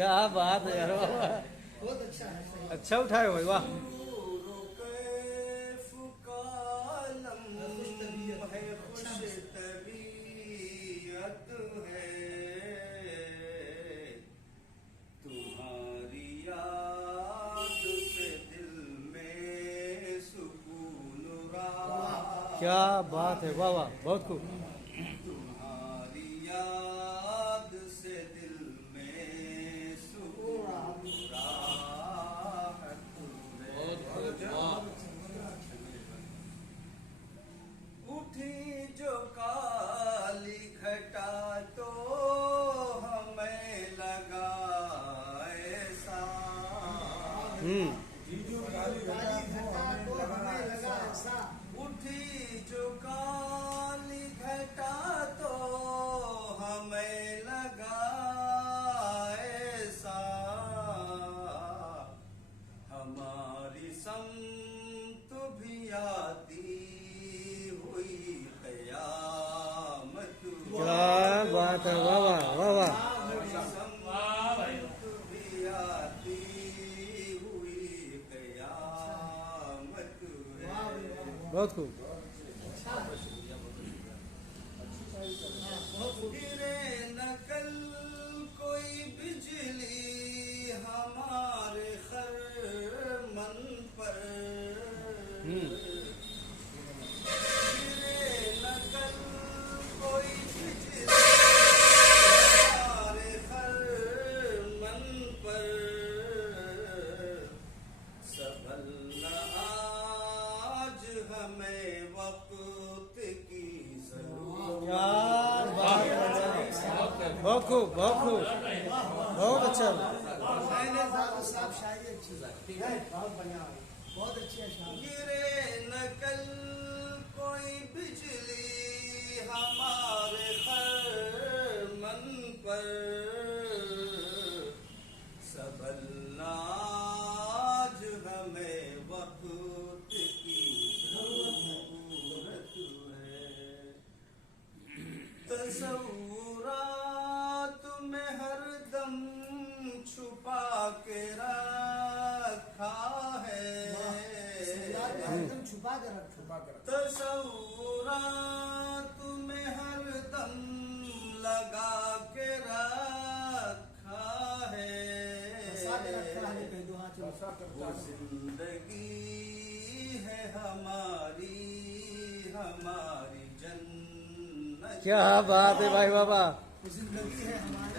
क्या बात है यार, बहुत अच्छा है। अच्छा उठाए भाई, वाह। तुम्हारी याद से दिल में सुकून रहा। क्या बात है, वाह वाह, बहुत खूब। तुम्हारी याद से दिल में सुकून रहा। उठी जो काली घटा तो हमें लगा ऐसा। उठी जो काली घटा तो हमें लगा ऐसा। हमारी समत भी आती हुई कयामत। क्या बात है, वाह वाह, वाह वाह। समत भी आती हुई कयामत है। बहुत खूब। गिरे नकल कोई बिजली हमारे खरमन पर। गिरे नकल कोई बिजली हमारे खरमन पर। संभलना आज हमें वक्त की जरूरत। यार बात है, बहुत खूब, बहुत खूब, बहुत अच्छा। साहब शायरी अच्छी है, बहुत बढ़िया, बहुत अच्छी है शायरी। गिरे नकल कोई बिजली हमारे खरमन पर। संभलना आज हमें वक्त की जरूरत है। तसव्वुरात में हरदम छुपा के रखा है। एकदम छुपा कर रखा। तसव्वुरात में हरदम लगा के रखा है। वो जिंदगी है हमारी, हमारी जन्नत। क्या बात है भाई, बाबा। जिंदगी है हमारी।